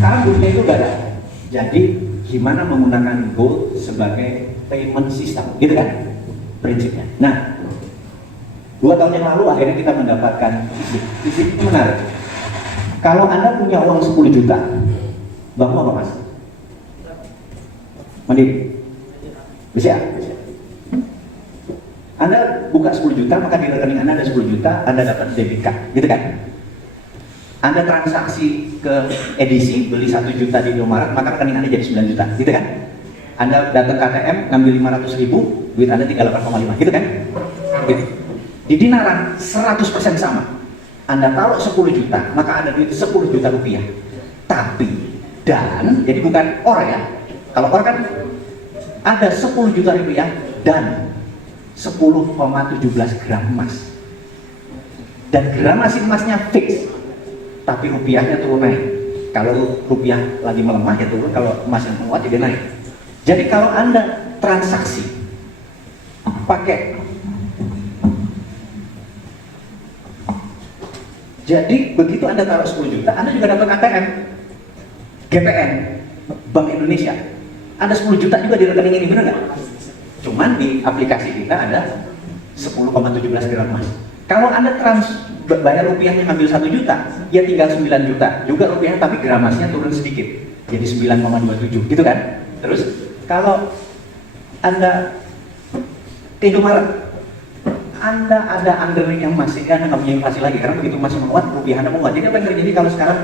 Sekarang goldnya itu gak ada. Jadi gimana menggunakan gold sebagai payment system, gitu kan prinsipnya. Nah, 2 tahun yang lalu akhirnya kita mendapatkan isi itu menarik. Kalau Anda punya uang 10 juta, Bang mau apa mas? Mandiri? Bisa? Bisa. Anda buka 10 juta, maka di rekening Anda ada 10 juta, Anda dapat debit card, gitu kan? Anda transaksi ke edisi, beli 1 juta di Indomaret, maka rekening Anda jadi 9 juta, gitu kan? Anda datang ke ATM, ngambil 500.000, duit Anda 38,5, gitu kan? Gitu. Di Dinaran 100% sama. Anda taruh 10 juta, maka ada duit 10 juta rupiah. Tapi, dan, jadi bukan or ya. Kalau or kan ada 10 juta rupiah dan 10,17 gram emas. Dan gramasi emasnya fix, tapi rupiahnya turun naik. Kalau rupiah lagi melemah ya turun, kalau emas yang menguat juga naik. Jadi kalau Anda transaksi pakai, jadi begitu Anda taruh 10 juta, Anda juga dapat ATM, GPN, Bank Indonesia. Ada 10 juta juga di rekening ini, benar nggak? Cuman di aplikasi kita ada 10,17 gram emas. Kalau Anda bayar rupiahnya ambil 1 juta, ya tinggal 9 juta juga rupiahnya, tapi gramasnya turun sedikit, jadi 9,27, gitu kan? Terus kalau Anda ke Indomaret, Anda ada underring yang masih, Anda nggak punya inflasi lagi, karena begitu masih menguat, rupiah Anda menguat. Jadi apa yang terjadi kalau sekarang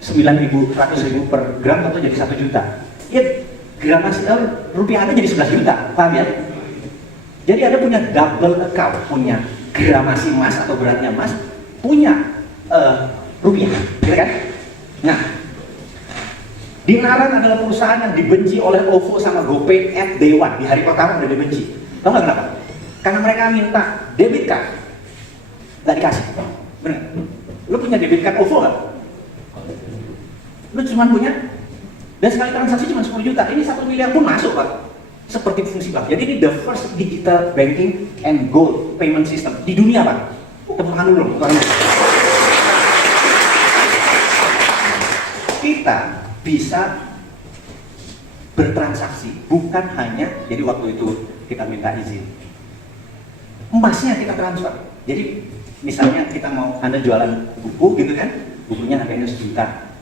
9.000, 100.000 per gram atau jadi 1 juta? Ya, gramasi rupiah Anda jadi 11 juta, paham ya? Jadi Anda punya double account, punya gramasi emas atau beratnya emas, punya rupiah, gitu kan? Nah, Dinaran adalah perusahaan yang dibenci oleh OVO sama GoPay at day one, di hari pertama udah dibenci. Tahu nggak kenapa? Karena mereka minta debit card, nggak dikasih. Bener? Lu punya debit card OVO nggak? Lu cuma punya, dan sekali transaksi cuma 10 juta, ini 1 miliar pun masuk Pak. Seperti fungsi bank. Jadi ini the first digital banking and gold payment system di dunia Pak. Tepuk tangan dulu. Kita bisa bertransaksi, bukan hanya, jadi waktu itu kita minta izin, emasnya kita transfer. Jadi misalnya kita mau, Anda jualan buku gitu kan, bukunya harganya 1 juta.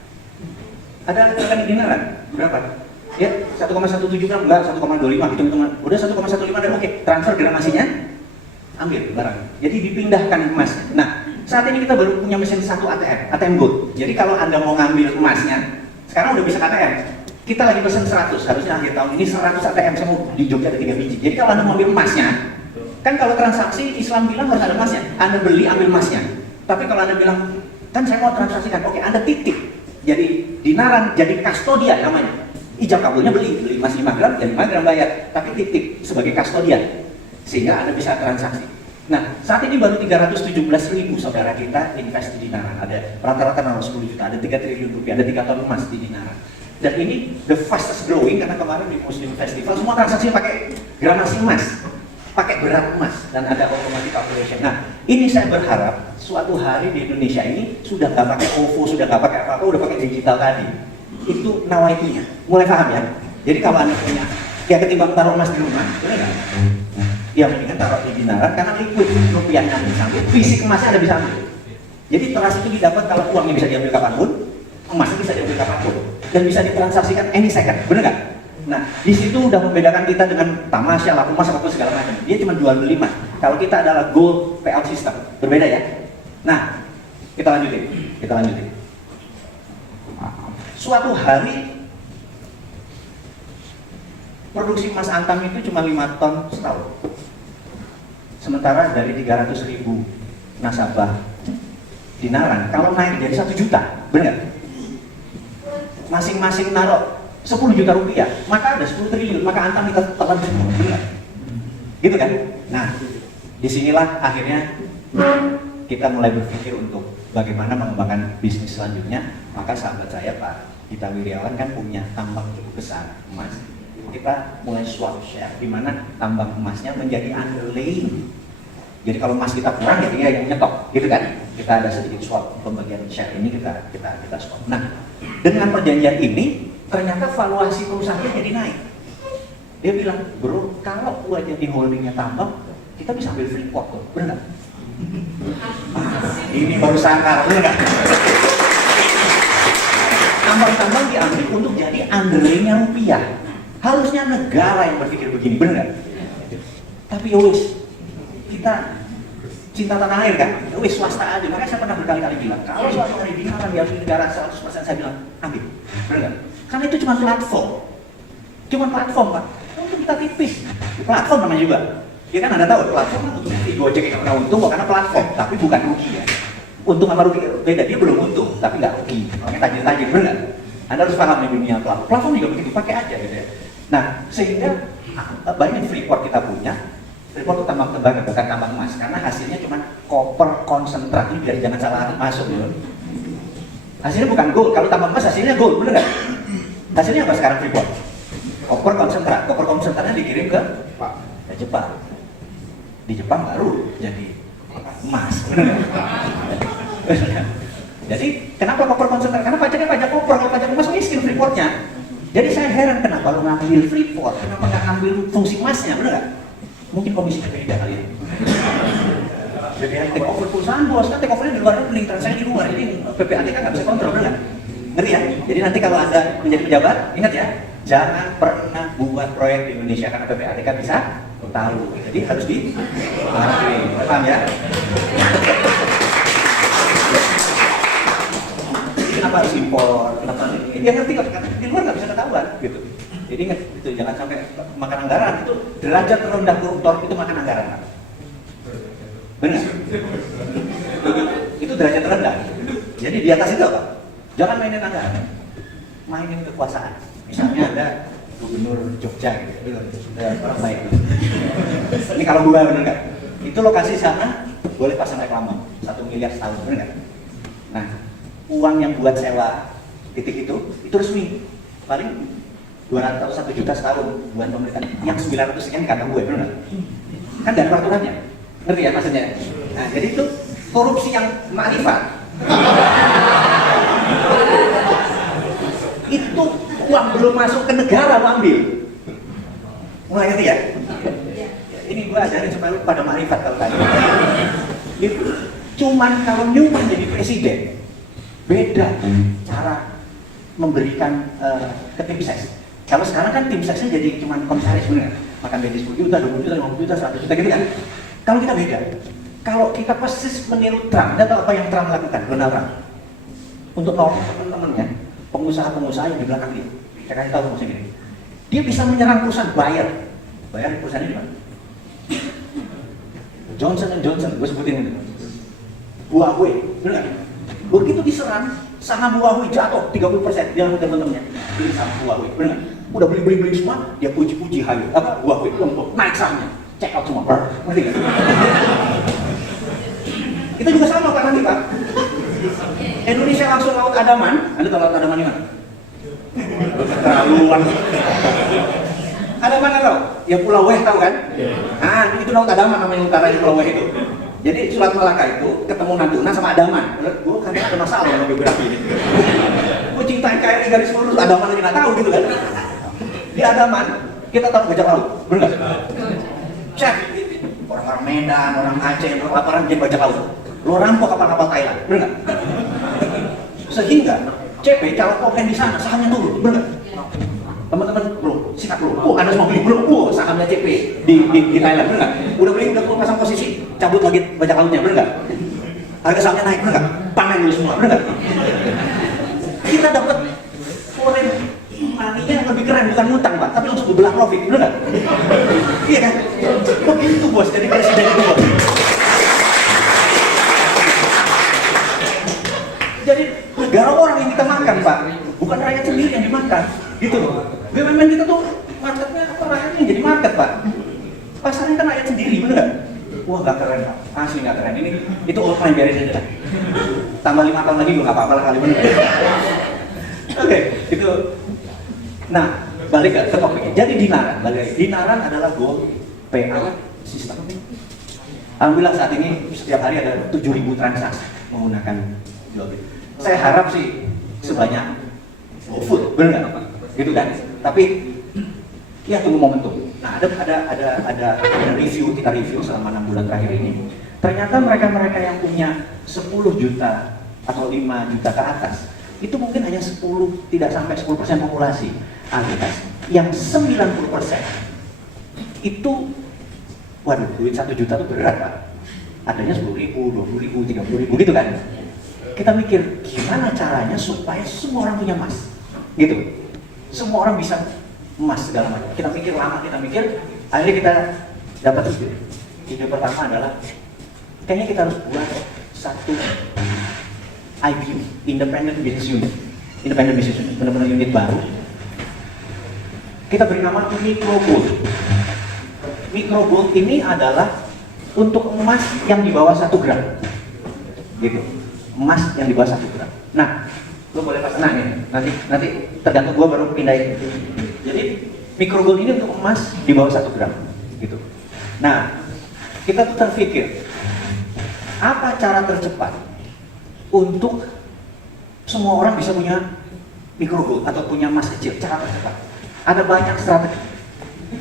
Ada rekening Dinaran, berapa? Ya, 1,17 gram, enggak, 1,25, hitung-hitungan. Udah 1,15 dan oke, transfer gramasinya, ambil barang. Jadi dipindahkan emas. Nah, saat ini kita baru punya mesin 1 ATM, ATM Gold. Jadi kalau Anda mau ngambil emasnya, sekarang udah bisa ATM. Kita lagi pesen 100, harusnya akhir tahun ini 100 ATM, saya mau di Jogja ada 3 biji. Jadi kalau Anda mau ambil emasnya, kan kalau transaksi Islam bilang harus ada emasnya. Anda beli, ambil emasnya. Tapi kalau Anda bilang, kan saya mau transaksikan, oke, Anda titip. Jadi Dinaran, jadi kastodian namanya. Ijab kabulnya beli emas 5 gram, dan 5 gram bayar, tapi titip sebagai kastodian, sehingga Anda bisa transaksi. Nah, saat ini baru 317.000 saudara kita invest di Dinaran. Ada rata-rata 10 juta, ada 3 triliun rupiah, ada 3 ton emas di Dinaran. Dan ini the fastest growing, karena kemarin di Muslim Festival semua transaksi pakai gramasi emas, pakai berat emas, dan ada automatic calculation. Nah, ini saya berharap suatu hari di Indonesia ini sudah nggak pakai OVO, sudah nggak pakai apa-apa, udah pakai digital tadi. Itu nawaitunya, mulai paham ya? Jadi kalau Anda punya, ya ketimbang taruh emas di rumah, boleh nggak? Ya mendingan taruh di Dinaran, karena liquid, rupiahnya Anda bisa ambil, fisik emasnya Anda bisa ambil. Jadi trust itu didapat kalau uangnya bisa diambil kapanpun, emasnya bisa diambil kapanpun, dan bisa ditransaksikan any second, bener nggak? Nah, di situ udah membedakan kita dengan Tamasya, Lakumas, atau segala macam. Dia cuma jual beli emas. Kalau kita adalah gold payout system, berbeda ya. Nah, kita lanjutin. Suatu hari produksi emas Antam itu cuma 5 ton setahun. Sementara dari 300.000 nasabah Dinaran, kalau naik jadi 1 juta, benar? Masing-masing naruh 10 juta rupiah, maka ada 10 triliun, maka Antam kita telan semua, benar? Gitu kan? Nah, disinilah akhirnya kita mulai berpikir untuk bagaimana mengembangkan bisnis selanjutnya. Maka sahabat saya Pak Gita Wirjawan kan punya tambang cukup besar emas. Kita mulai swap share, di mana tambang emasnya menjadi underlaying. Jadi kalau emas kita kurang ya dia yang nyetok, gitu kan? kita ada sedikit swap pembagian share ini kita swap. Nah, dengan perjanjian ini ternyata valuasi perusahaannya jadi naik. Dia bilang, bro, kalau gua jadi holdingnya tambang, kita bisa ambil Freeport tuh, bener nggak? Ini baru sangkar, bener nggak? Tambang-tambang diambil untuk jadi underlay-nya rupiah. Harusnya negara yang berpikir begini, bener nggak? Tapi yowis, kita cinta tanah air kan? Yowis, swasta aja. Makanya saya pernah berkali-kali bilang, kalau swasta mau digunakan diambil negara 100%, saya bilang, ambil, bener nggak? Karena itu cuma platform. Cuma platform, Pak. Untuk kita tipis. Platform namanya juga. Ya kan Anda tahu, platform kan untuk di Gojek yang pernah untung karena platform, tapi bukan rugi ya. Untung sama rugi beda, dia belum untung, tapi nggak rugi. Makanya tajir-tajir, bener nggak? Anda harus paham di dunia platform. Platform juga begitu, pakai aja gitu ya. Nah, sehingga banyak Freeport kita punya. Freeport itu tambang tembaga, bukan tambang emas, karena hasilnya cuma koper konsentrat. Ini biar jangan salah masuk ya. Hasilnya bukan gold, kalau tambang emas hasilnya gold, bener nggak? Hasilnya apa sekarang Freeport? Koper konsentrat. Koper konsentratnya dikirim ke Jepang. Di Jepang baru jadi emas, bener nggak? Jadi kenapa koper konsentrat? Karena pajaknya pajak koper, kalau pajak emas miskin Freeportnya. Jadi saya heran kenapa lo ngambil Freeport, kenapa nggak ngambil fungsi emasnya, bener nggak? Mungkin komisinya beda kali ya. Jadi take over perusahaan bos, kan take overnya di luar negeri, transaksi di luar, jadi PPATK nggak bisa kontrol, bener nggak? Ngeri ya? Jadi nanti kalau Anda menjadi pejabat, ingat ya, jangan pernah buat proyek di Indonesia karena PPATK bisa tahu. Jadi harus paham ya? Kenapa harus impor? Kenapa ini? Dia ngerti kok, di luar nggak bisa ketahuan gitu. Jadi ingat itu, jangan sampai makan anggaran. Itu derajat terendah koruptor itu makan anggaran. Benar? Itu derajat terendah. Jadi di atas itu apa? Jangan mainin anggaran, mainin kekuasaan. Misalnya ada gubernur Jogja gitu, orang baik. Ini kalau gua bener nggak? Itu lokasi sana boleh pasang reklame 1 miliar setahun, bener nggak? Nah, uang yang buat sewa titik itu resmi, paling 201 juta setahun buat pemerintah. Yang 900 sekian kata gue, bener nggak? Kan ada peraturannya, ngerti ya maksudnya? Nah, jadi itu korupsi yang makrifat. Itu uang belum masuk ke negara lo ambil. Mulai ngerti ya? Ini gue ajarin supaya lu pada makrifat kalau tadi. Cuman kalau Newman jadi presiden, beda cara memberikan ke tim ses. Kalau sekarang kan tim sesnya jadi cuman komisaris, bener, makan gaji 10 juta, 20 juta, 50 juta, 100 juta gitu kan. Kalau kita beda. Kalau kita persis meniru Trump, Anda tahu apa yang Trump lakukan, Donald Trump? Untuk nolong teman-temannya, pengusaha-pengusaha yang di belakang dia. Saya kasih tahu maksudnya gini. Dia bisa menyerang perusahaan Bayer perusahaan ini di mana? Johnson & Johnson, gue sebutin ini. Huawei, benar? Begitu diserang, saham Huawei jatuh 30%, dia langsung teman-temannya beli saham Huawei, benar? Udah beli semua, dia puji-puji Huawei, naik sahamnya, check out semua, ngerti gak? Kita juga sama Pak nanti Pak. Indonesia langsung Laut Andaman, Anda tahu Laut Andaman di mana? Keterlaluan. Andaman tahu? Ya Pulau Weh tahu kan? Nah itu Laut Andaman namanya utara di Pulau Weh itu. Jadi Surat Malaka itu ketemu Natuna sama Andaman. Gue kan ada masalah dengan geografi ini. Gue cinta KRI garis lurus, Andaman aja nggak tahu gitu kan? Di Andaman kita tahu bajak laut, benar nggak? Cek orang-orang Medan, orang Aceh, orang jadi bajak laut. Lo rampok kapal-kapal Thailand, bener nggak? Sehingga CP kalau komen di sana sahamnya turun, bener nggak? Teman-teman, bro, sikat bro. Anda semua beli bro, sahamnya CP di Thailand, bener nggak? Udah beli, udah pasang posisi, cabut lagi bajak lautnya, bener nggak? Harga sahamnya naik, bener nggak? Panen dulu semua, bener nggak? Kita dapat foreign money-nya yang lebih keren, bukan ngutang Pak, tapi langsung bebelah profit, bener nggak? Iya kan? Begitu bos, jadi presiden itu bos. Jadi negara orang yang kita makan Pak, bukan rakyat sendiri yang dimakan, gitu loh. BUMN kita tuh marketnya apa, rakyatnya yang jadi market Pak. Pasarnya kan rakyat sendiri, bener nggak? Wah nggak keren Pak, asli nggak keren. Ini itu offline biarin aja. Tambah 5 tahun lagi juga nggak apa-apa lah kali, bener. Oke, itu. Nah, balik ke topiknya. Jadi dinaran adalah gold PA system. Alhamdulillah saat ini setiap hari ada 7.000 transaksi. menggunakan jual beli. Saya harap sih sebanyak GoFood, benar nggak? Gitu kan? Tapi ya tunggu momentum. Nah, ada review, kita review selama 6 bulan terakhir ini. Ternyata mereka-mereka yang punya 10 juta atau 5 juta ke atas, itu mungkin hanya 10, tidak sampai 10% populasi. Alias yang 90% itu, waduh, duit 1 juta itu berat Pak. Adanya 10.000, 20.000, 30.000 gitu kan. Kita mikir, gimana caranya supaya semua orang punya emas? Gitu. Semua orang bisa emas segala macam. Kita mikir lama, kita mikir, akhirnya kita dapat ide. Ide pertama adalah kayaknya kita harus buat satu IBU, Independent Business Unit. Independent Business Unit, benar-benar unit baru. Kita beri nama Microgold. Microgold ini adalah untuk emas yang di bawah 1 gram. Gitu. Emas yang di bawah 1 gram. Nah, lo boleh pasang nanti tergantung gua baru pindahin. Jadi Microgold ini untuk emas di bawah 1 gram gitu. Nah, kita tuh terpikir apa cara tercepat untuk semua orang bisa punya Microgold atau punya emas kecil, cara tercepat. Ada banyak strategi.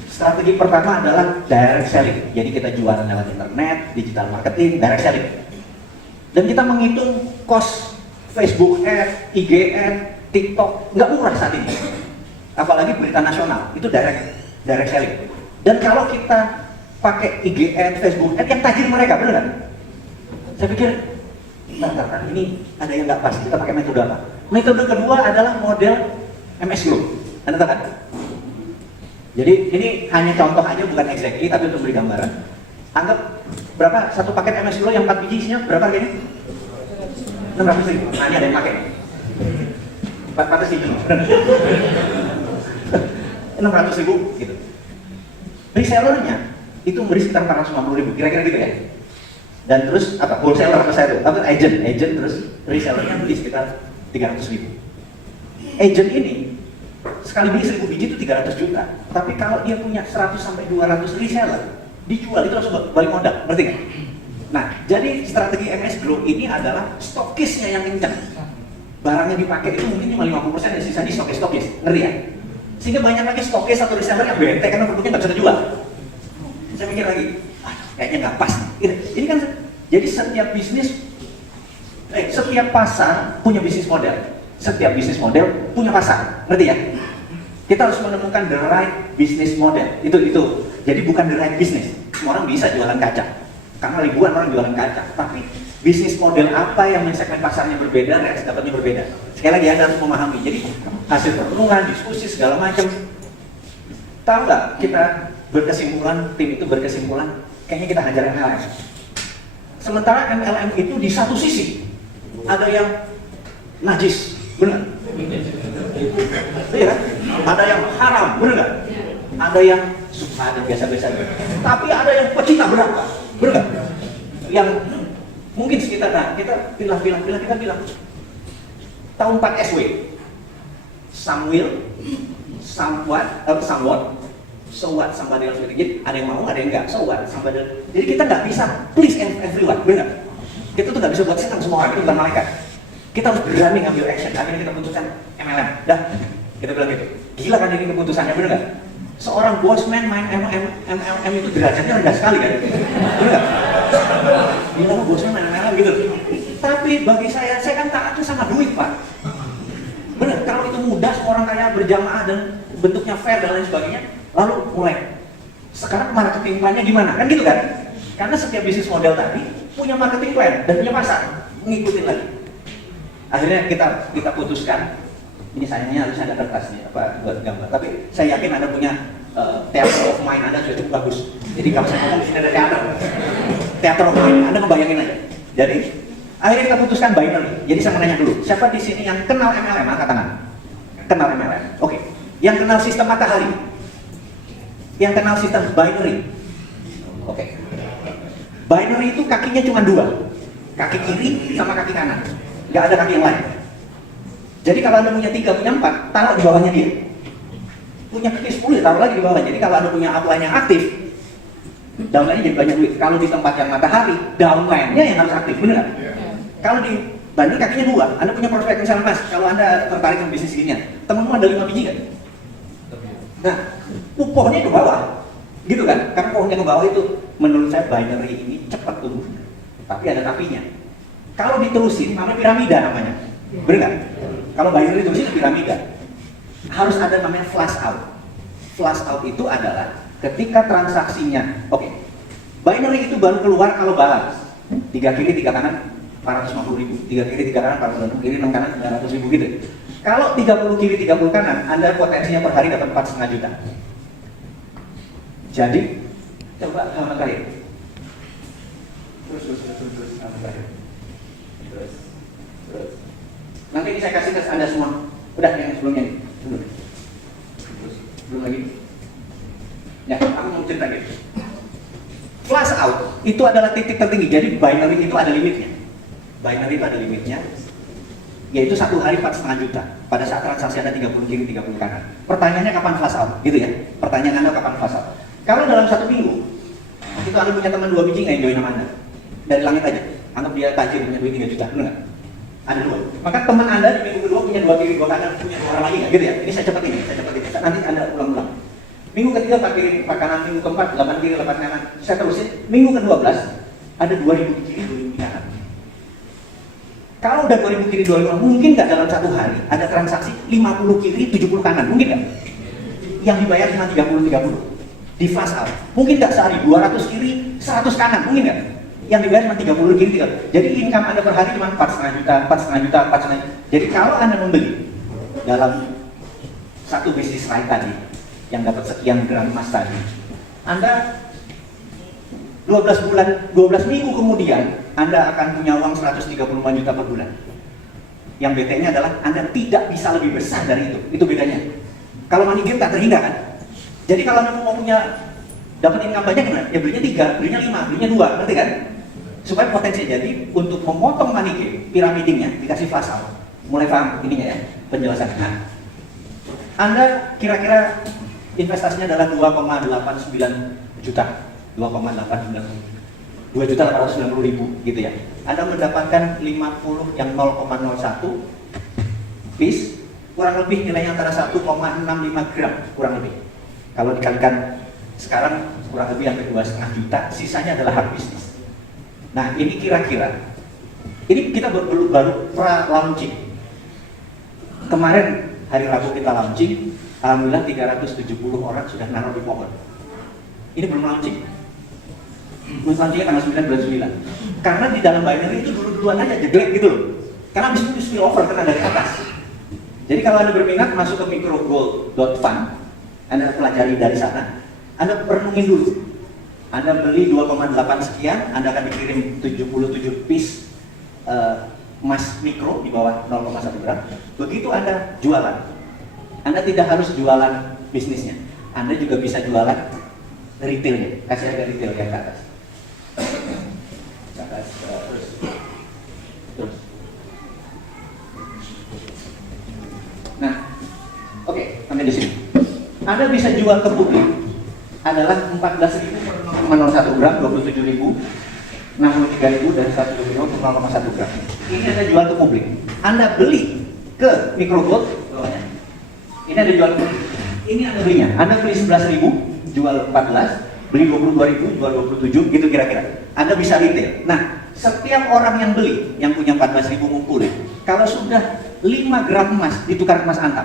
Strategi pertama adalah direct selling. Jadi kita jualan lewat internet, digital marketing, direct selling. Dan kita menghitung cost Facebook ad, IG ad, TikTok, nggak murah saat ini. Apalagi berita nasional, itu direct selling. Dan kalau kita pakai IG ad, Facebook ad, yang tajir mereka, bener nggak? Saya pikir, nah, ini ada yang nggak pas, kita pakai metode apa? Metode kedua adalah model MS Glow. Anda tahu kan? Jadi ini hanya contoh aja, bukan exactly, tapi untuk beri gambaran. Anggap berapa satu paket MS Glow yang 4 biji isinya, berapa harganya? 600.000. Nah, ini ada yang pakai. 400.000. 600.000 gitu. Resellernya itu memberi sekitar 450.000, kira-kira gitu ya. Dan terus apa? Wholesaler apa saya tuh? Apa agent terus resellernya beli sekitar 300.000. Agent ini sekali beli 1.000 biji itu 300 juta. Tapi kalau dia punya 100 sampai 200 reseller, dijual itu langsung balik modal, ngerti nggak? Nah, jadi strategi MS Glow ini adalah stokisnya yang kencang. Barangnya dipakai itu mungkin cuma 50% dan sisanya stokis, ngerti ya? Sehingga banyak lagi stokis atau reseller yang bete karena produknya nggak bisa terjual. Saya mikir lagi, kayaknya nggak pas. Ini kan, jadi setiap bisnis, setiap pasar punya bisnis model. Setiap bisnis model punya pasar, ngerti ya? Kita harus menemukan the right business model. Itu. Jadi bukan the right business. Semua orang bisa jualan kaca, karena ribuan orang jualan kaca. Tapi bisnis model apa yang segmen pasarnya berbeda, reaksi dapatnya berbeda. Sekali lagi Anda harus memahami. Jadi hasil pertemuan, diskusi segala macam. Tahu nggak? Kita berkesimpulan, tim itu berkesimpulan, kayaknya kita hajar MLM. Sementara MLM itu di satu sisi ada yang najis, benar? Iya, ada yang haram, benar nggak? Ada yang suka, ada biasa-biasa. Tapi ada yang pecinta berat, benar nggak? Yang mungkin sekitar, nah kita kita bilang tahun 4 SW, Samuel, somewhat, so what, somebody else. Jadi ada yang mau, ada yang enggak, so what, somebody. Jadi kita nggak bisa please everyone, benar? Kita tuh nggak bisa buat senang semua orang, itu bukan malaikat. Kita harus berani ngambil action. Akhirnya kita putuskan MLM. Dah, kita bilang gitu. Gila kan ini keputusannya, benar nggak? Seorang bosman main MLM itu derajatnya rendah sekali kan? Benar nggak? Gila kan bosman main MLM gitu. Tapi bagi saya kan taatnya sama duit Pak. Benar, kalau itu mudah, semua orang kaya berjamaah dan bentuknya fair dan lain sebagainya, lalu mulai. Sekarang marketing plan-nya gimana? Kan gitu kan? Karena setiap bisnis model tadi punya marketing plan dan punya pasar, ngikutin lagi. Akhirnya kita putuskan, ini sayangnya harusnya ada kertas nih, apa buat gambar. Tapi saya yakin Anda punya theater of mind Anda sudah cukup bagus. Jadi kalau saya ngomong di sini ada theater of mind, Anda ngebayangin aja. Jadi akhirnya kita putuskan binary. Jadi saya mau nanya dulu, siapa di sini yang kenal MLM? Angkat tangan. Kenal MLM? Oke. Yang kenal sistem matahari? Yang kenal sistem binary? Oke. Binary itu kakinya cuma 2, kaki kiri sama kaki kanan. Nggak ada kaki yang lain. Jadi kalau Anda punya 3, punya 4, taruh di bawahnya dia. Punya kaki 10, taruh lagi di bawah. Jadi kalau Anda punya upline yang aktif, downline-nya jadi banyak duit. Kalau di tempat yang matahari, downline-nya yang harus aktif, benar nggak? Kalau di Bandung kakinya 2, Anda punya prospek misalnya Mas, kalau Anda tertarik sama bisnis ginian, teman-teman ada 5 biji kan? Nah, pohonnya ke bawah, gitu kan? Karena pohonnya ke bawah itu, menurut saya binary ini cepat tumbuh, tapi ada tapinya. Kalau diterusin, namanya piramida namanya, bener nggak? Kalau binary diterusin piramida, harus ada namanya flash out. Flash out itu adalah ketika transaksinya, binary itu baru keluar kalau balance, 3 kiri 3 kanan 450.000, 3 kiri 3 kanan 450.000, kiri 6 kanan 900.000 gitu. Kalau 30 kiri 30 kanan, Anda potensinya per hari dapat 4,5 juta. Jadi, coba halaman terakhir. Terus, halaman terakhir. Terus. Nanti ini saya kasih tes Anda semua. Udah yang sebelumnya ini. Belum lagi. Ya, aku mau cerita gitu. Flash out itu adalah titik tertinggi. Jadi binary itu ada limitnya. Binary itu ada limitnya, yaitu 1 hari 4,5 juta pada saat transaksi Anda 30 kiri 30 kanan. Pertanyaannya kapan flash out, gitu ya? Pertanyaan Anda kapan flash out? Kalau dalam 1 minggu itu Anda punya teman 2 biji nggak yang join sama Anda? Dari langit aja, anggap dia tajir punya duit 3 juta, benar nggak? Ada 2. Maka teman Anda di minggu kedua punya 2 kiri 2 kanan, punya 2 orang lagi nggak? Gitu ya? Ini saya cepetin. Nanti Anda ulang-ulang. Minggu ketiga 4 kiri 4 kanan, minggu keempat 8 kiri 8 kanan. Saya terusin. Minggu ke-12 ada 2.000 kiri 2.000 kanan. Kalau udah 2.000 kiri 2.000 kanan, mungkin nggak dalam 1 hari ada transaksi 50 kiri 70 kanan, mungkin nggak? Yang dibayar cuma 30 di flash out. Mungkin nggak sehari 200 kiri 100 kanan, mungkin nggak? Yang dibayar cuma 30 kiri 30. Jadi income Anda per hari cuma 4,5 juta, 4,5 juta, 4,5 juta. Jadi kalau Anda membeli dalam satu bisnis lain tadi yang dapat sekian gram emas tadi, Anda 12 minggu kemudian Anda akan punya uang 135 juta per bulan. Yang BT-nya adalah Anda tidak bisa lebih besar dari itu bedanya. Kalau money game tak terhingga kan? Jadi kalau Anda mau punya dapat income banyak gimana? Ya belinya 3, belinya 5, belinya 2, ngerti kan? Supaya potensi. Jadi untuk memotong money game, piramidingnya dikasih flash out. Mulai paham ininya ya, penjelasan. Nah, Anda kira-kira investasinya adalah 2,89 juta. 2.890.000 gitu ya. Anda mendapatkan 50 yang 0,01 piece, kurang lebih nilainya antara 1,65 gram kurang lebih. Kalau dikalikan sekarang kurang lebih hampir 2,5 juta, sisanya adalah hard business. Nah ini kira-kira, ini kita baru pra-launching. Kemarin hari Rabu kita launching, alhamdulillah 370 orang sudah naruh di pohon. Ini belum launching. Launchingnya tanggal 9 bulan 9. Karena di dalam binary itu dulu-duluan aja jelek gitu loh. Karena habis itu spill over kena dari atas. Jadi kalau Anda berminat masuk ke microgold.fund, Anda pelajari dari sana, Anda perenungin dulu. Anda beli 2,8 sekian, Anda akan dikirim 77 piece emas mikro di bawah 0,1 gram. Begitu Anda jualan, Anda tidak harus jualan bisnisnya, Anda juga bisa jualan retailnya. Kasih harga retail yang ke atas. Terus. Nah, oke, sampai di sini. Anda bisa jual ke publik adalah 14.000 per 0,01 gram, 27.000, 63.000 dan 120.000 per 0,1 gram. Ini Anda jual ke publik. Anda beli ke microgold, ini Anda jual ke publik. Ini Anda belinya. Anda beli 11.000, jual 14, beli 22.000, jual 27, gitu kira-kira. Anda bisa retail. Nah, setiap orang yang beli, yang punya 14.000 ngumpulin, kalau sudah 5 gram emas ditukar emas antam.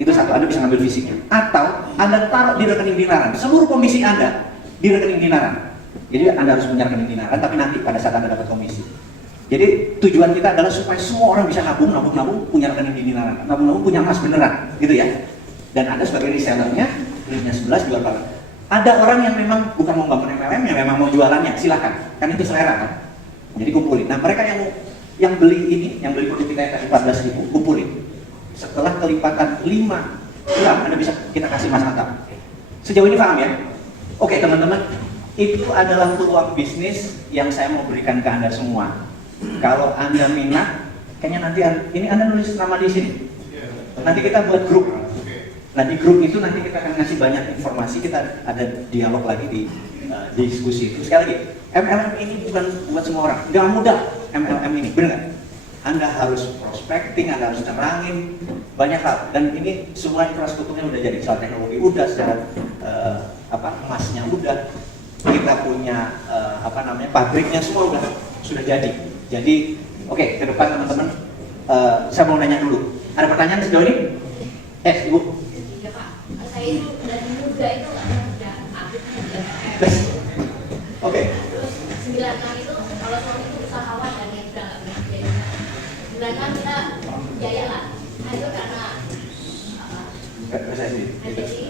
Itu satu, Anda bisa ngambil fisiknya. Atau Anda taruh di rekening dinaran. Seluruh komisi Anda di rekening dinaran. Jadi Anda harus punya rekening dinaran, tapi nanti pada saat Anda dapat komisi. Jadi tujuan kita adalah supaya semua orang bisa nabung, punya rekening di dinaran, nabung, punya emas beneran, gitu ya. Dan Anda sebagai resellernya, belinya 11, jual berapa? Ada orang yang memang bukan mau bangun MLM, yang memang mau jualannya, silakan. Kan itu selera kan. Jadi kumpulin. Nah mereka yang beli ini, yang beli produk kita yang tadi 14.000, kumpulin. Setelah kelipatan 5 gram, Anda bisa kita kasih emas antam. Sejauh ini paham ya? Oke teman-teman, itu adalah peluang bisnis yang saya mau berikan ke Anda semua. Kalau Anda minat, kayaknya nanti ini Anda nulis nama di sini. Nanti kita buat grup. Nah di grup itu nanti kita akan ngasih banyak informasi. Kita ada dialog lagi di diskusi itu. Sekali lagi, MLM ini bukan buat semua orang, nggak mudah MLM ini, benar nggak? Anda harus prospecting, Anda harus nerangin banyak hal, dan ini semua infrastrukturnya udah jadi, soal teknologi udah, secara emasnya udah, kita punya pabriknya semua sudah jadi. Jadi oke, ke depan teman-teman, saya mau nanya dulu, ada pertanyaan sejauh ini? Ibu. Iya Pak, saya itu dari muda itu udah aktifnya di MLM. Oke. Terus 96 itu kalau suami itu usahawan dan dia udah nggak pernah jadi. 96 kita jaya lah. Nah itu karena resesi,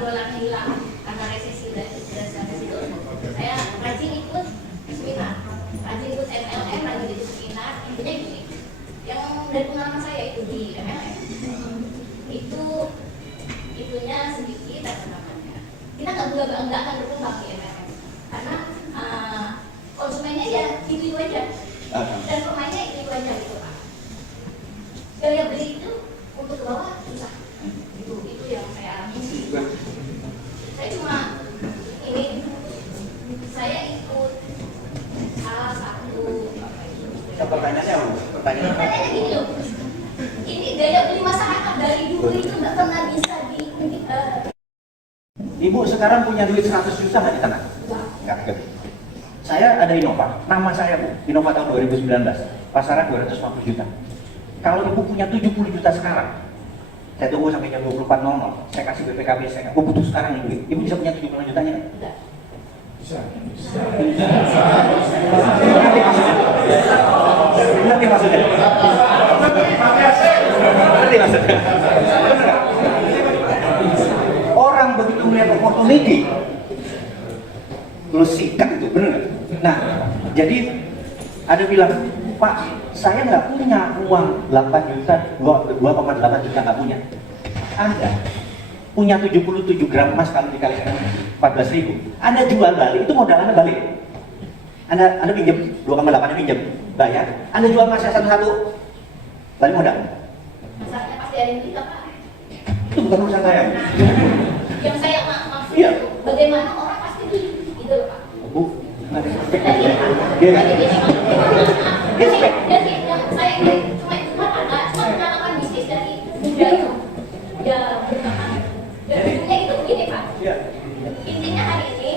dolarnya hilang karena resesi dan itu saya rajin ikut seminar, rajin ikut MLM, rajin ikut seminar. Intinya gini, yang dari pengalaman saya itu di MLM itunya sedikit dan pengamannya. Kita nggak akan berkembang di MLM karena konsumennya ya itu aja dan pemainnya itu aja gitu Pak. Gaya beli itu untuk ke bawah susah. Itu yang saya alami. Saya cuma saya ikut salah satu pertanyaannya gini loh. Ini gaya beli masyarakat dari dulu itu nggak pernah bisa Ibu sekarang punya duit 100 juta nggak di tangan? Nggak. Saya ada Innova, nama saya Bu, Innova tahun 2019, pasaran 250 juta. Kalau Ibu punya 70 juta sekarang, saya tunggu sampai jam 24.00, saya kasih BPKB saya, aku butuh sekarang nih duit. Ibu bisa punya 70 jutanya nggak? Bisa. Ngerti maksudnya? Orang begitu melihat opportunity, lu sikat itu, bener nggak? Nah, jadi ada bilang, Pak, saya nggak punya uang 8 juta, 2,8 juta nggak punya. Anda punya 77 gram emas kalau dikalikan 14.000, Anda jual balik, itu modal Anda balik. Anda pinjam 2,8 pinjam, bayar. Anda jual emasnya satu-satu, balik modal. Masalahnya pasti ada yang beli Pak. Itu bukan urusan saya. Yang saya maksud Iya. Bagaimana orang pasti beli, gitu loh Pak. Bu, Jadi yang saya ini cuma itu kan cuma menanamkan bisnis dari muda itu. Ya, dan ujungnya itu begini Pak. Intinya hari ini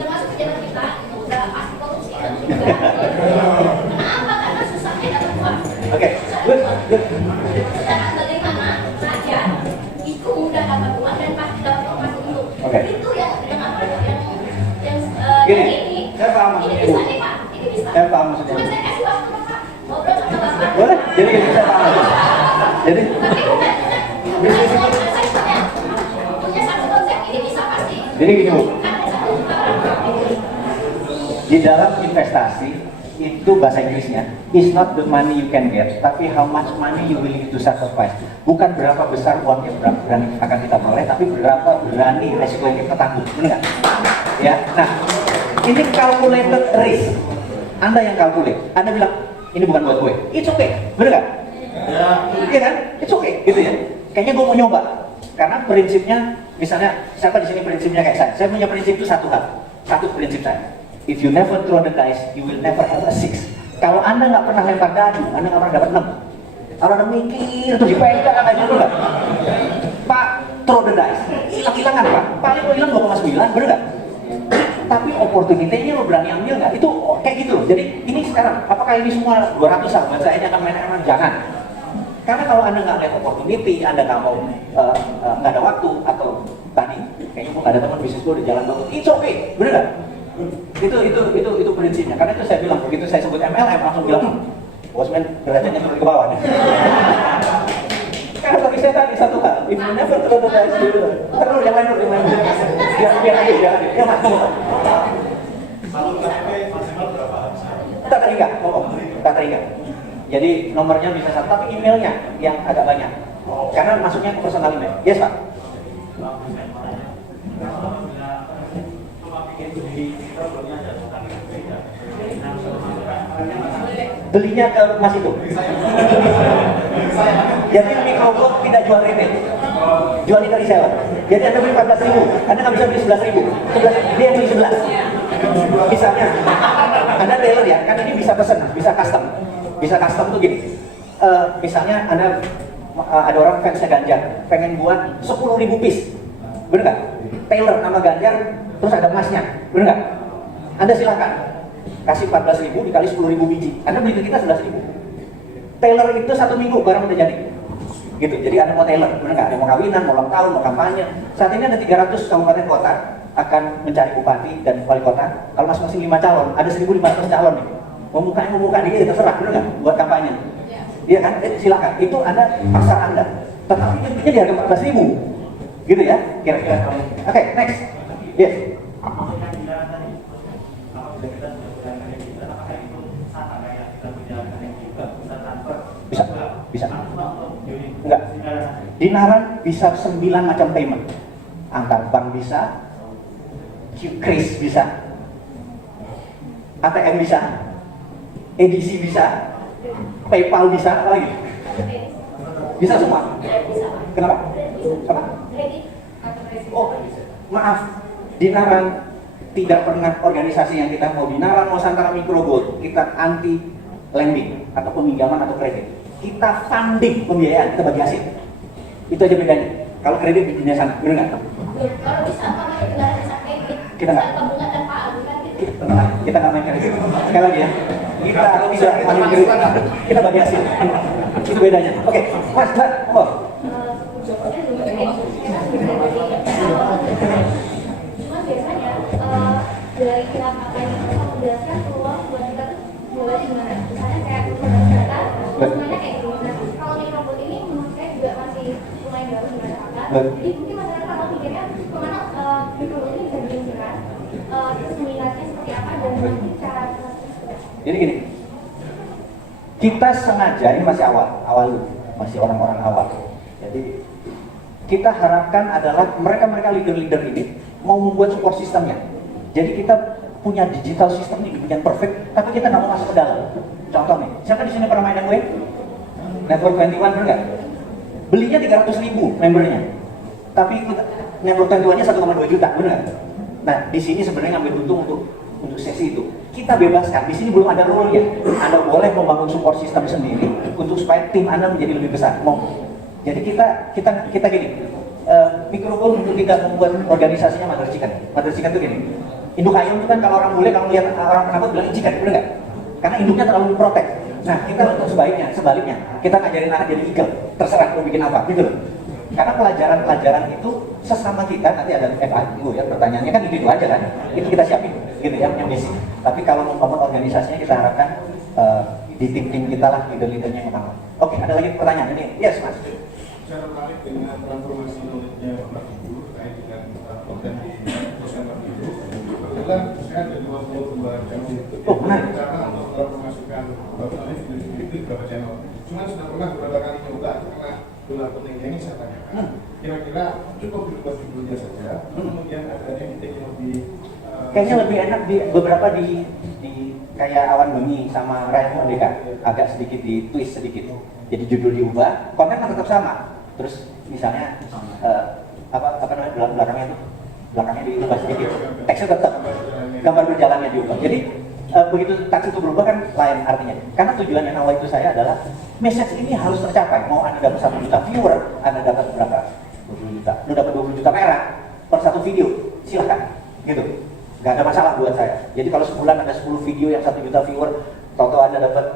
termasuk pejabat kita udah pasti korupsi dan juga. Kenapa? Karena susahnya dapat uang. Oke, good. Sedangkan bagaimana rakyat itu mudah dapat uang dan pasti dapat uang masuk dulu. Oke. Itu yang Gini, saya paham ini maksudnya, bisa Bu. nih Pak, ini bisa. Saya paham maksudnya. Cuma saya kasih waktu Pak, ngobrol sama Bapak. Boleh? Jadi saya paham maksudnya. Jadi Tapi bukan saya punya satu konsep ini bisa pasti. Jadi gini Bu, Ada satu di dalam investasi itu bahasa Inggrisnya is not the money you can get, tapi how much money you willing to sacrifice. Bukan berapa besar uang yang berani akan kita peroleh, tapi berapa berani resiko yang kita tanggung. Benar nggak? Ya. Nah, ini calculated risk. Anda yang kalkulate. Anda bilang ini bukan buat gue. It's okay. Benar nggak? Iya kan? It's okay. Gitu ya. Kayaknya gue mau nyoba. Karena prinsipnya, misalnya siapa di sini prinsipnya kayak saya. Saya punya prinsip itu satu hal. Satu prinsip saya. If you never throw the dice, you will never have a six. Kalau Anda nggak pernah lempar dadu, Anda nggak pernah dapat 6. Kalau Anda mikir, terus dipegang aja dulu nggak? Pak, throw the dice. Hilang-hilangan Pak. Paling lo hilang 2,9, bener nggak? Tapi opportunity-nya lo berani ambil nggak? Itu kayak gitu loh. Jadi ini sekarang, apakah ini semua 200-an? Buat saya jangan main-main, jangan. Karena kalau Anda nggak lihat opportunity, Anda nggak mau, nggak ada waktu, atau tadi, kayaknya gue nggak ada teman bisnis gue di jalan bagus, it's okay, bener nggak? Itu prinsipnya. Karena itu saya bilang, begitu saya sebut MLM, langsung bilang, bosman derajatnya turun ke bawah. Karena tadi saya tadi satu hal, if you never throw the dice, terus yang lain. Biar aja, ya mas, ngomong. Tak teringat, ngomong, tak teringat. Jadi nomornya bisa satu, tapi emailnya yang agak banyak. Karena masuknya ke personal email. Yes Pak. Belinya ke mas itu. Jadi Microblog tidak jual retail. Jual ini reseller. Jadi Anda beli 14.000, Anda nggak bisa beli 11.000. 11, dia yang beli 11. Misalnya, Anda tailor ya, kan ini bisa pesen, bisa custom. Bisa custom tuh gini. Misalnya Anda ada orang fansnya Ganjar, pengen buat 10.000 piece, bener nggak? Tailor nama Ganjar, terus ada emasnya, bener nggak? Anda silakan kasih 14.000 dikali 10.000 biji, Anda beli ke kita 11.000. Tailor itu 1 minggu barang udah jadi. Gitu. Jadi Anda mau tailor, bener nggak? Ada mau kawinan, mau ulang tahun, mau kampanye. Saat ini ada 300 kabupaten kota akan mencari bupati dan wali kota. Kalau masing-masing 5 calon, ada 1.500 calon nih. Mau muka dia terserah, bener nggak? Buat kampanye. Iya kan? Silakan. Itu Anda pasar Anda. Tetapi intinya di harga 14.000. Gitu ya? Kira-kira. Oke, next. Yes. Bisa. Enggak. Di Naran bisa 9 macam payment. Antar bank bisa, QRIS bisa, ATM bisa, edisi bisa, PayPal bisa, apa lagi? Bisa semua. Kenapa? Apa? Oh, maaf. Di Naran tidak pernah organisasi yang kita mau di Naran Nusantara Micro Gold kita anti lending atau peminjaman atau kredit. Kita funding pembiayaan, kita bagi hasil. Itu aja bedanya. Kalau kredit di dunia sana, benar nggak? Kalau bisa apa kita bisa kredit? Kita nggak. Tabungan tanpa agunan gitu. Kita nggak main kredit. Sekali lagi ya. Kita tidak main kredit. Kita bagi hasil. Itu bedanya. Oke, Mas, Mbak, oh. Cuma biasanya dari pihak AKN itu menjelaskan peluang buat kita tuh mulai gimana? Misalnya kayak data, semuanya kayak gini. Nah, kalau di robot ini menurut saya juga masih lumayan baru di masyarakat. Jadi mungkin masyarakat kalau pikirnya kemana robot ini bisa diluncurkan, terus minatnya seperti apa dan nanti cara. Jadi gini, kita sengaja ini masih awal dulu, masih orang-orang awal. Jadi kita harapkan adalah mereka leader-leader ini mau membuat support sistemnya. Jadi kita punya digital system ini yang perfect, tapi kita nggak mau masuk ke dalam. Contoh nih, siapa di sini pernah main MW? Network 21 bener nggak? Belinya 300.000 membernya, tapi Network 21-nya 1,2 juta, bener nggak? Nah, di sini sebenarnya ngambil untung untuk sesi itu. Kita bebaskan, di sini belum ada rule-nya. Anda boleh membangun support system sendiri untuk supaya tim Anda menjadi lebih besar. Mau? Jadi kita gini, Micro Gold untuk tidak membuat organisasinya mother chicken. Mother chicken itu gini, induk ayam itu kan kalau orang bule, kalau lihat orang penakut bilang chicken, bener nggak? Karena induknya terlalu protek. Nah, kita untuk sebaliknya, kita ngajarin anak jadi eagle, terserah mau bikin apa, gitu loh. Karena pelajaran itu sesama kita, nanti ada FAQ ya, pertanyaannya kan itu aja kan, itu kita siapin, gitu ya, yang basic. Tapi kalau membangun organisasinya kita harapkan di tim-tim kita lah, leader-leadernya yang utama. Oke, ada lagi pertanyaan ini? Yes, Mas. Saya tertarik dengan transformasi knowledge-nya Pak Ibu terkait dengan konten di Nusantara itu. Kebetulan saya ada 22 channel YouTube. Oh, menarik. Karena untuk memasukkan video itu di beberapa channel. Cuma sudah pernah beberapa kali nyoba karena dolar pentingnya ini saya tanyakan. Kira-kira cukup dibuat videonya saja. Kemudian ada editing yang lebih. Kayaknya lebih enak di beberapa di kayak Awan Bengi sama Rakyat Merdeka, agak sedikit di twist sedikit. Jadi judul diubah, konten kan tetap sama. Terus misalnya apa namanya belakangnya diubah sedikit, teksnya tetap, gambar berjalannya diubah. Jadi begitu teks itu berubah kan lain artinya. Karena tujuan yang awal itu saya adalah message ini harus tercapai. Mau Anda dapat 1 juta viewer, Anda dapat berapa? 20 juta. Lu dapat 20 juta perak per satu video, silakan. Gitu. Gak ada masalah buat saya. Jadi kalau sebulan ada 10 video yang 1 juta viewer, tahu-tahu Anda dapat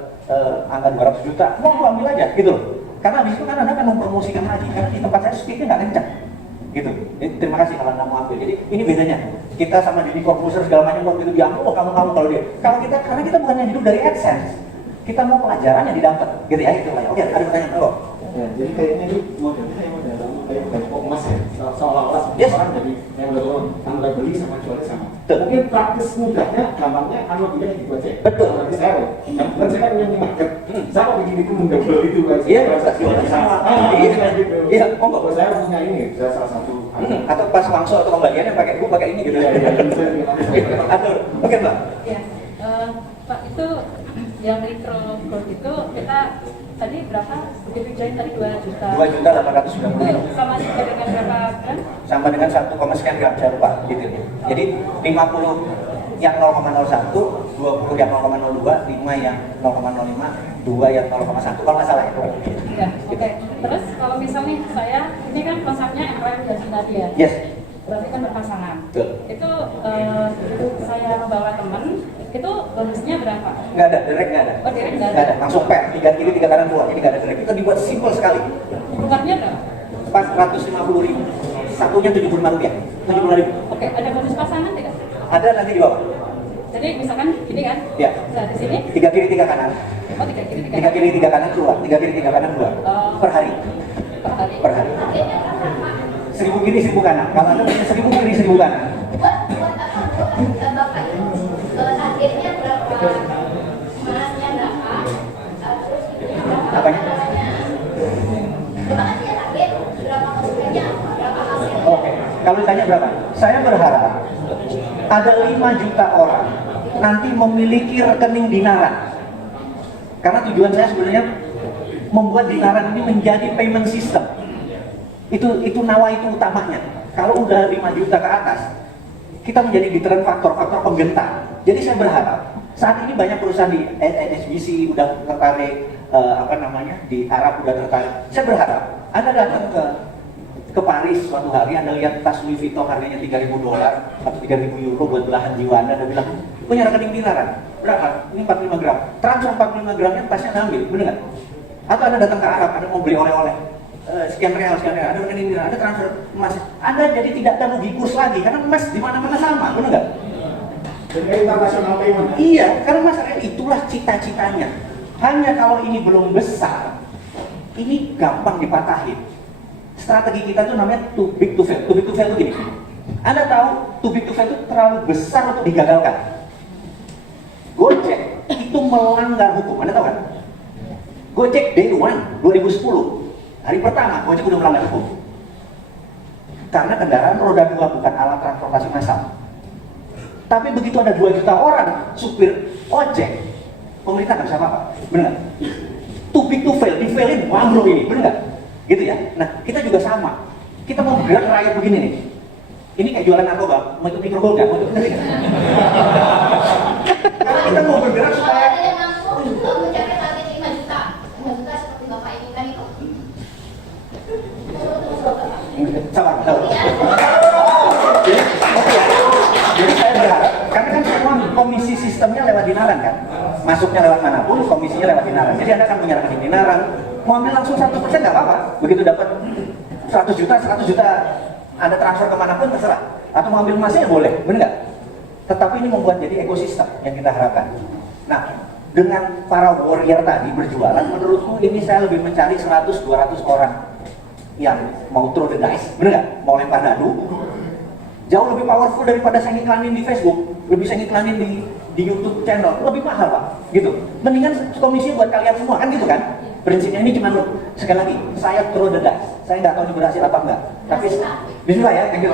angka 200 juta, mau ambil aja, gitu loh. Karena habis itu kan Anda akan mempromosikan lagi, karena di tempat saya speednya nggak kencang. Gitu. Jadi, terima kasih kalau Anda mau ambil. Jadi ini bedanya. Kita sama Dini Corbuzier segala macam waktu itu diambil, oh kamu kalau dia. Kalau kita, karena kita bukan yang hidup dari AdSense. Kita mau pelajarannya didapat. Gitu ya, itu lah ya. Oke, ada pertanyaan dulu. Ya, jadi kayaknya ini modelnya kayak emas ya, seolah-olah orang jadi yang mulai beli sama jualnya sama. Mungkin praktis mudahnya, gampangnya analoginya gitu aja. Betul. Nanti saya, kan saya kan punya market, saya mau bikin itu mendouble itu kan. Iya, jualnya sama. Iya, oh enggak. Saya punya ini, saya salah satu. Atau pas langsung atau pembagiannya pakai buku pakai ini gitu. Atur, oke Mbak. Ya, Pak itu yang micro gold itu kita tadi berapa? Begitu join tadi 2 juta. 2.890.000. Itu sama juga dengan berapa gram? Sama dengan 1, sekian gram, saya lupa detailnya. Jadi 50 yang 0,01, 20 yang 0,02, 5 yang 0,05, 2 yang 0,1 kalau nggak salah ya. Ya, oke. Terus kalau misalnya saya, ini kan konsepnya MLM tadi ya? Yes. Berarti kan berpasangan. Betul. Itu saya membawa teman, itu bonusnya berapa? Nggak ada, direct nggak ada. Oh, direct nggak Nggak ada. ada, langsung pair, 3 kiri, 3 kanan keluar. Ini nggak ada direct. Kita dibuat simple sekali. Keluarnya berapa? 450.000. Satunya Rp75. 75.000. Oke, ada bonus pasangan tidak? Ada nanti di bawah. Jadi misalkan gini kan? Ya. Nah, di sini? 3 kiri, 3 kanan. Oh, 3 kiri, 3 3 kiri, 3 kanan keluar. 3 kiri, 3 kanan keluar. Oh. Per hari. per hari. Per hari. 1.000 kiri, 1.000 kanan. Kalau Anda punya 1.000 kiri, 1.000 kanan. Buat apa Bapak itu targetnya berapa, masnya berapa, terus itunya berapa, Apanya? Bapak kan punya target berapa konsumennya, berapa hasilnya. Oke. Kalau ditanya berapa? Saya berharap ada 5 juta orang nanti memiliki rekening dinaran. Karena tujuan saya sebenarnya membuat dinaran ini menjadi payment system. Itu nawa itu utamanya. Kalau udah 5 juta ke atas, kita menjadi deterrent faktor penggentar. Jadi saya berharap saat ini banyak perusahaan di SBC udah tertarik, di Arab udah tertarik. Saya berharap Anda datang ke Paris suatu hari, Anda lihat tas Louis Vuitton harganya $3.000 atau €3.000 buat belahan jiwa Anda bilang, punya rekening dinaran, berapa? Ini 45 gram, transfer 45 gramnya tasnya ngambil, bener nggak? Atau Anda datang ke Arab, Anda mau beli oleh-oleh, sekian real, ada rekening dinaran, Anda transfer emas, Anda jadi tidak ada rugi kurs lagi, karena emas di mana-mana sama, bener nggak? Jadi international payment. Iya, karena masalahnya itulah cita-citanya. Hanya kalau ini belum besar, ini gampang dipatahin. Strategi kita tuh namanya too big to fail. Too big to fail itu gini. Anda tahu too big to fail itu terlalu besar untuk digagalkan. Gojek itu melanggar hukum. Anda tahu kan? Gojek day 1 2010 hari pertama Gojek udah melanggar hukum. Karena kendaraan roda 2 bukan alat transportasi massal. Tapi begitu ada 2 juta orang supir ojek, pemerintah nggak bisa apa-apa, benar? Too big to fail, di-failin, bangkrut ini, benar nggak? Gitu ya. Nah, kita juga sama. Kita mau bergerak rakyat begini nih. Ini kayak jualan narkoba, mau ikut mikrofon nggak? Mau ikut nggak? Karena kita mau bergerak Kalau supaya ada yang mampu mencapai target 5 juta, 5 juta seperti Bapak inginkan itu. sabar. Jadi saya berharap, karena kan semua komisi sistemnya lewat dinaran kan, masuknya lewat manapun, komisinya lewat dinaran. Jadi Anda kan punya rekening dinaran, mau ambil langsung 1% nggak apa-apa. Begitu dapat 100 juta Anda transfer kemanapun terserah. Atau mau ambil emasnya boleh, benar nggak? Tetapi ini membuat jadi ekosistem yang kita harapkan. Nah, dengan para warrior tadi berjualan, menurutku ini saya lebih mencari 100-200 orang yang mau throw the dice, bener nggak? Mau lempar dadu, jauh lebih powerful daripada saya iklanin di Facebook, lebih saya iklanin di YouTube channel, lebih mahal Pak, gitu. Mendingan komisi buat kalian semua, kan gitu kan? Prinsipnya ini cuma sekali lagi, saya throw the dice, saya nggak tahu ini berhasil apa enggak. Tapi bismillah ya, thank you.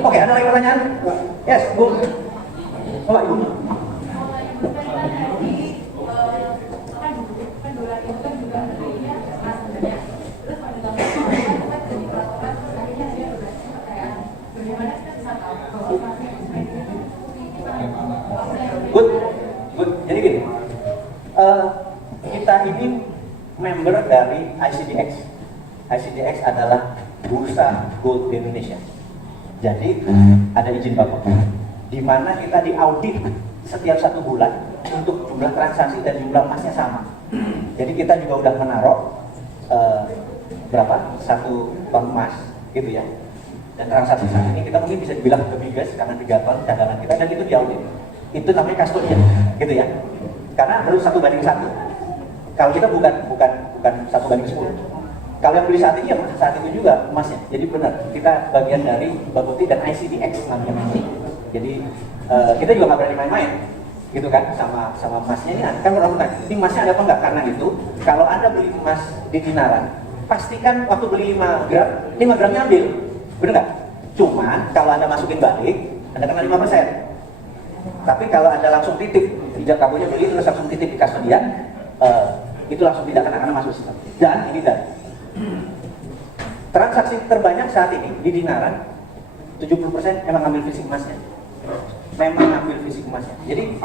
Oke, ada lagi pertanyaan? Yes, Bu. Oh, Ibu. Good. Jadi gini, kita ini member dari ICDX. ICDX adalah Bursa Gold di Indonesia. Jadi ada izin bapak, di mana kita diaudit setiap 1 bulan untuk jumlah transaksi dan jumlah emasnya sama. Jadi kita juga udah menaruh berapa? 1 ton emas, gitu ya. Dan transaksi saat ini kita mungkin bisa dibilang the biggest karena 3 ton cadangan kita dan itu diaudit. Itu namanya custodian, gitu ya. Karena harus 1:1. Kalau kita bukan 1:10. Kalau yang beli saat ini ya saat itu juga emasnya. Jadi benar, kita bagian dari Bapepti dan ICDX namanya. Jadi kita juga nggak berani main-main, gitu kan, sama emasnya ini. Kan orang tanya, ini emasnya ada apa enggak? Karena itu, kalau Anda beli emas di dinaran, pastikan waktu beli 5 gram, 5 gramnya ambil, benar nggak? Cuman kalau Anda masukin balik, Anda kena 5%. Tapi kalau Anda langsung titip, ijab kabulnya beli terus langsung titip di kastodian, itu langsung tidak akan masuk sistem. Dan ini transaksi terbanyak saat ini di Dinaran 70% emang ambil fisik emasnya. Memang ambil fisik emasnya. Jadi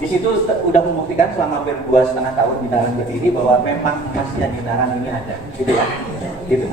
di situ udah membuktikan selama hampir 2,5 tahun Dinaran berdiri bahwa memang emasnya Dinaran ini ada, gitu ya. Gitu. Nah,